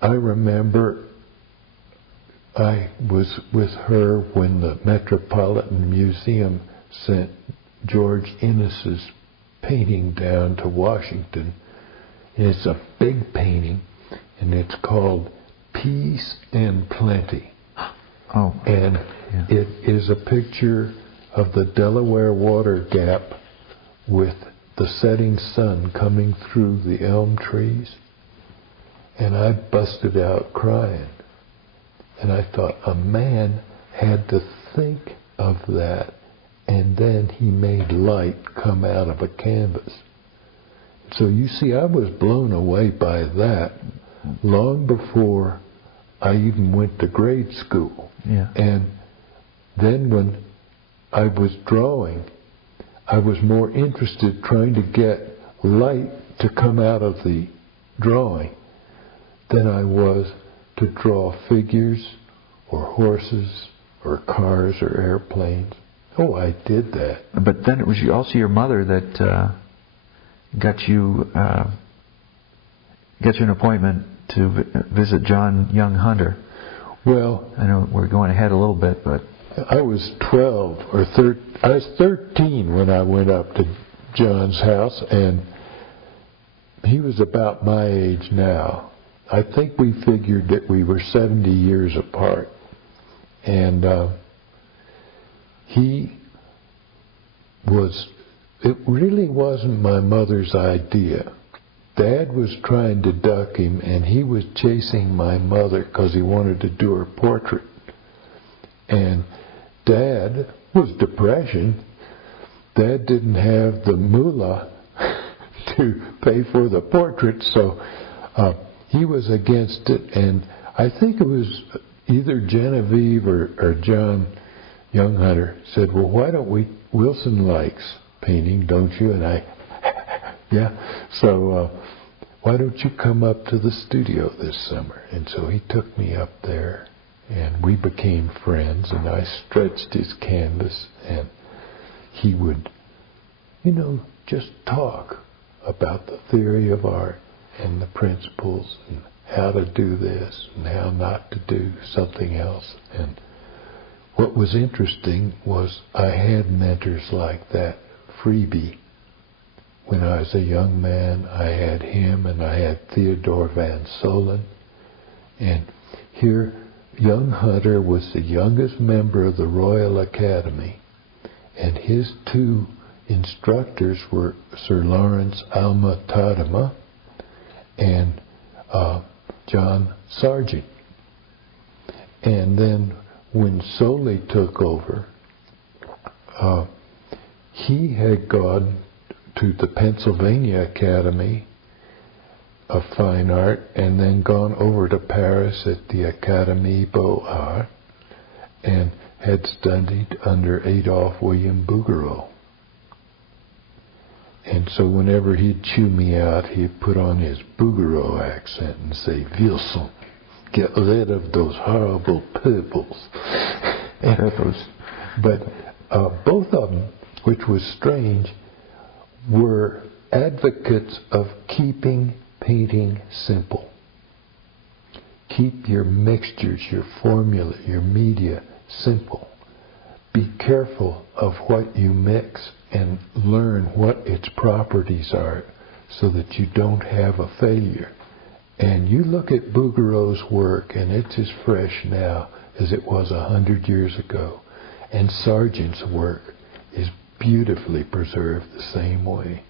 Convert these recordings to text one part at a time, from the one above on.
I remember I was with her when the Metropolitan Museum sent George Inness's painting down to Washington. It's a big painting, and it's called Peace and Plenty. Oh. And yeah. It is a picture of the Delaware Water Gap with the setting sun coming through the elm trees. And I busted out crying. And I thought, a man had to think of that, and then he made light come out of a canvas. So you see, I was blown away by that long before I even went to grade school. Yeah. And then when I was drawing, I was more interested trying to get light to come out of the drawing than I was to draw figures or horses or cars or airplanes. Oh, I did that. But then it was also your mother that got you an appointment to visit John Young Hunter. Well, I know we're going ahead a little bit, but I was 12 or 13. I was 13 when I went up to John's house, and he was about my age now. I think we figured that we were 70 years apart. And it really wasn't my mother's idea. Dad was trying to duck him, and he was chasing my mother because he wanted to do her portrait. And Dad was depression. Dad didn't have the moolah to pay for the portrait, so he was against it. And I think it was either Genevieve or John Young Hunter said, well, why don't we, Wilson likes painting, don't you? And I, yeah. So why don't you come up to the studio this summer? And so he took me up there, and we became friends, and I stretched his canvas, and he would, just talk about the theory of art and the principles and how to do this and how not to do something else. And what was interesting was I had mentors like that. Freebie. When I was a young man, I had him, and I had Theodore Van Solen. And here, young Hunter was the youngest member of the Royal Academy, and his two instructors were Sir Lawrence Alma Tadema and John Sargent. And then when Soley took over, he had gone to the Pennsylvania Academy of Fine Art and then gone over to Paris at the Académie Beaux-Arts and had studied under Adolphe William Bouguereau. And so whenever he'd chew me out, he'd put on his Bouguereau accent and say, Wilson, get rid of those horrible purples. But both of them, which was strange, were advocates of keeping painting simple. Keep your mixtures, your formula, your media simple. Be careful of what you mix and learn what its properties are so that you don't have a failure. And you look at Bouguereau's work, and it's as fresh now as it was 100 years ago. And Sargent's work is beautifully preserved the same way.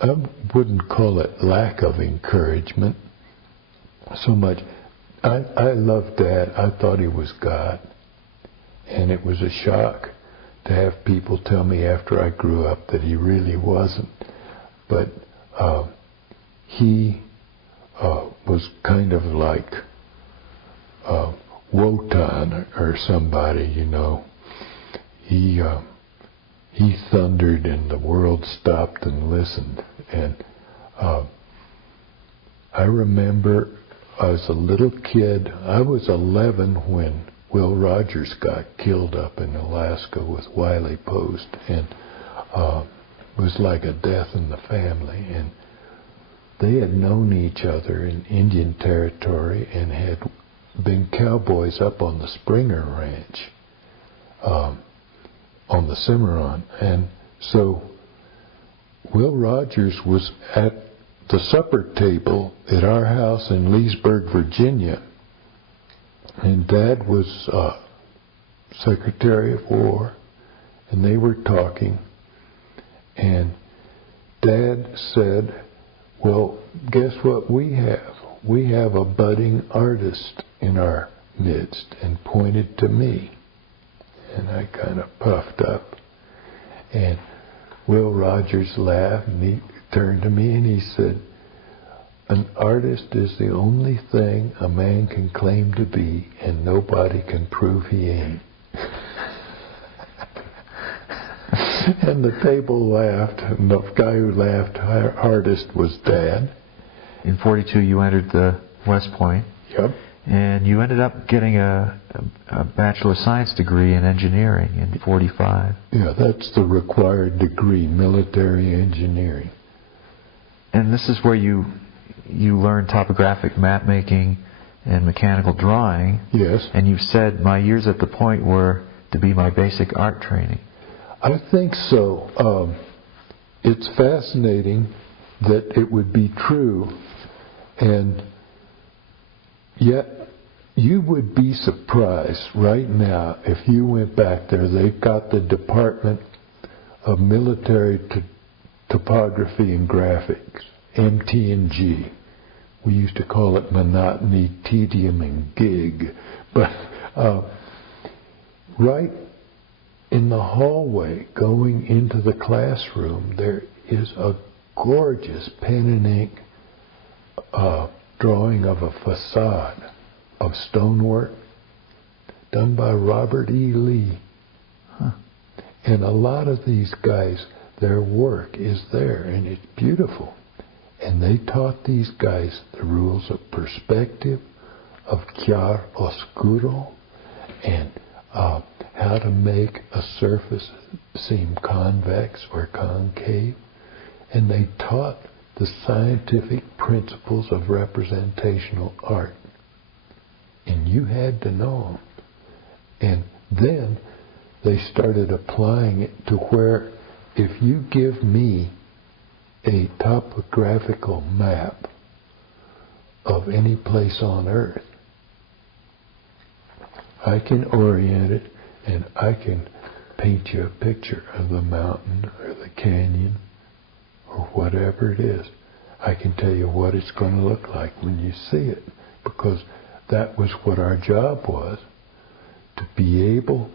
I wouldn't call it lack of encouragement so much. I loved Dad. I thought he was God. And it was a shock to have people tell me after I grew up that he really wasn't. But he was kind of like Wotan or somebody, He thundered and the world stopped and listened. And I remember as a little kid, I was 11 when Will Rogers got killed up in Alaska with Wiley Post, and it was like a death in the family. And they had known each other in Indian Territory and had been cowboys up on the Springer Ranch, on the Cimarron. And so Will Rogers was at the supper table at our house in Leesburg, Virginia, and Dad was Secretary of War, and they were talking, and Dad said, well, guess what we have? We have a budding artist in our midst, and pointed to me. And I kind of puffed up, and Will Rogers laughed, and he turned to me and he said, an artist is the only thing a man can claim to be, and nobody can prove he ain't. And the table laughed, and the guy who laughed hardest was Dad. In 42, you entered the West Point. Yep. And you ended up getting a Bachelor of Science degree in engineering in 45. Yeah, that's the required degree, military engineering. And this is where you learned topographic map making and mechanical drawing. Yes. And you've said my years at the Point were to be my basic art training. I think so. It's fascinating that it would be true, and yet you would be surprised right now if you went back there. They've got the Department of Military Topography and Graphics, MT&G. We used to call it monotony, tedium, and gig. But right in the hallway going into the classroom, there is a gorgeous pen and ink drawing of a facade of stonework done by Robert E. Lee. Huh. And a lot of these guys, their work is there, and it's beautiful. And they taught these guys the rules of perspective, of chiar oscuro, and how to make a surface seem convex or concave. And they taught the scientific principles of representational art. And you had to know them. And then they started applying it to where if you give me a topographical map of any place on Earth, I can orient it and I can paint you a picture of the mountain or the canyon or whatever it is. I can tell you what it's going to look like when you see it, because that was what our job was, to be able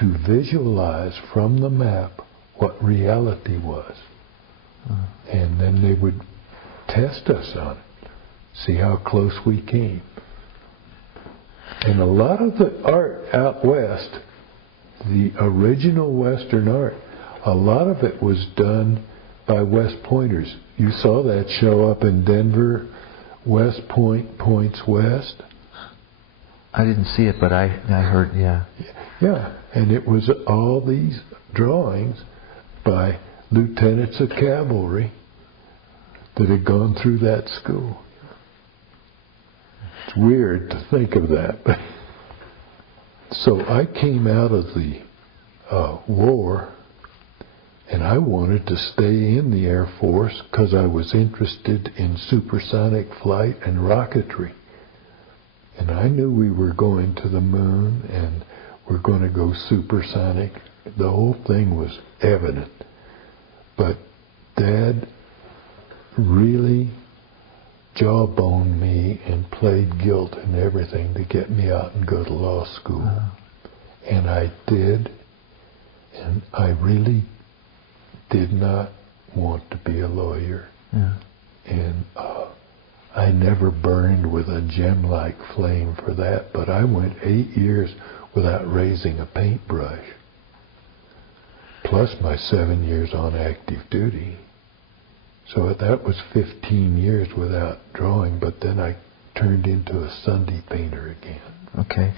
to visualize from the map what reality was. And then they would test us on it, see how close we came. And a lot of the art out west, the original Western art, a lot of it was done by West Pointers. You saw that show up in Denver, West Point Points West. I didn't see it, but I heard, yeah. Yeah, and it was all these drawings by lieutenants of cavalry that had gone through that school. It's weird to think of that. But so I came out of the war, and I wanted to stay in the Air Force because I was interested in supersonic flight and rocketry. And I knew we were going to the moon and we're going to go supersonic. The whole thing was evident. But Dad really jawboned me and played guilt and everything to get me out and go to law school. And I did. And I really did not want to be a lawyer. Yeah. And I never burned with a gem-like flame for that, but I went 8 years without raising a paintbrush, plus my 7 years on active duty. So that was 15 years without drawing, but then I turned into a Sunday painter again. Okay.